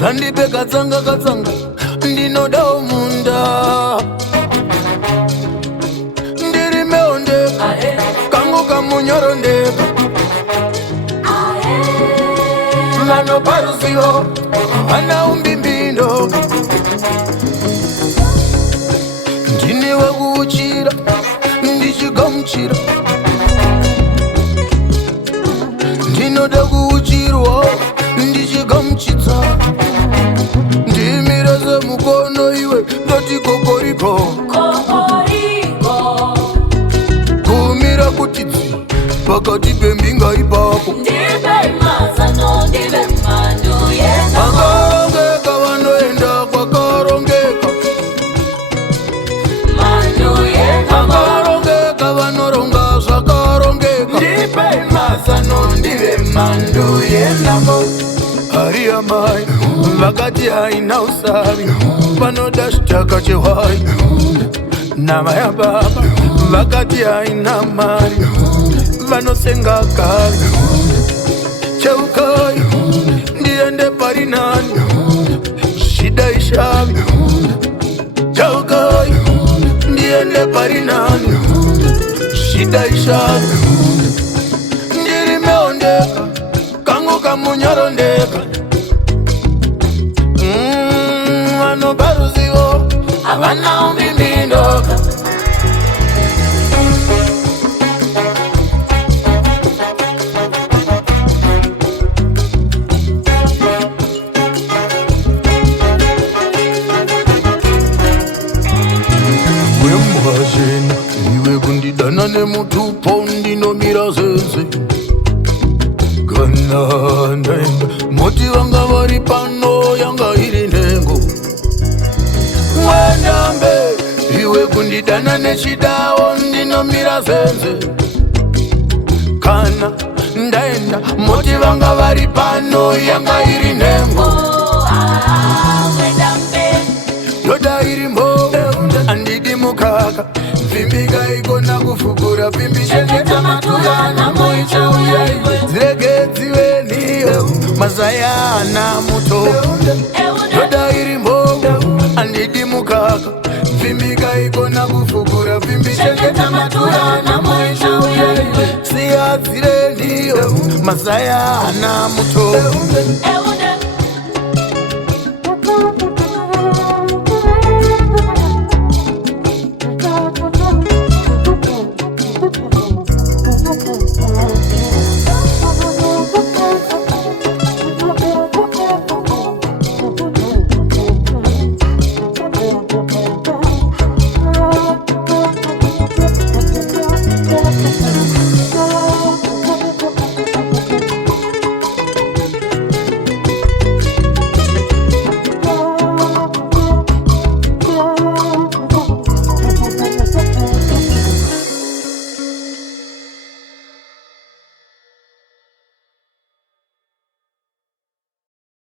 Zandipe katsanga katsanga ndinoda munda. Ndiri meondeka kangu kamunyorondeka. Vano paruzivo vana umbimbindo. Ndine wekuuchira ndichigamuchira. Ndinoda kuuchirwa ndichigamuchitsa. Ndimira semukono iwe ndoti kokoriko. Kumira kuti dzi pakati pembinga ipapo. Vakarongeka vanoenda kwakarongeka. Vakarongeka vanoronga zvakarongeka. Ndipe mazano ndive mando yenamo. Hari amai vakati haina usavi vanoda chitaka chehwai. Nama ya baba vakati haina mari vanosenga kari. Cheukai ndiende pari nani shida ishavi. Cheukai ndiende pari nani shida ishavi. Ndiri meondeka kangu kamunyorondeka. Vano paruzivo havana umbimbindo. Wemwazena iwe kundidana nemutupo ndinomira zenze. Kana ndaenda moti vanga vari pano yanga iri nhengo. Wendambe iwe kundidana nechidawo ndinomira zenze. Kana ndaenda moti vanga vari pano yanga iri nhengo. Yoda iri mbo andidi mukaka. Vimbiga igona kufukura vimbi chengeta matuyana moicha uyaiwe. Zirege ziwe niyo mazayana muto. Yoda iri mbo andidi mukaka. Vimbiga igona kufukura vimbi chengeta matuyana moicha uyaiwe. Siya zire niyo mazayana muto.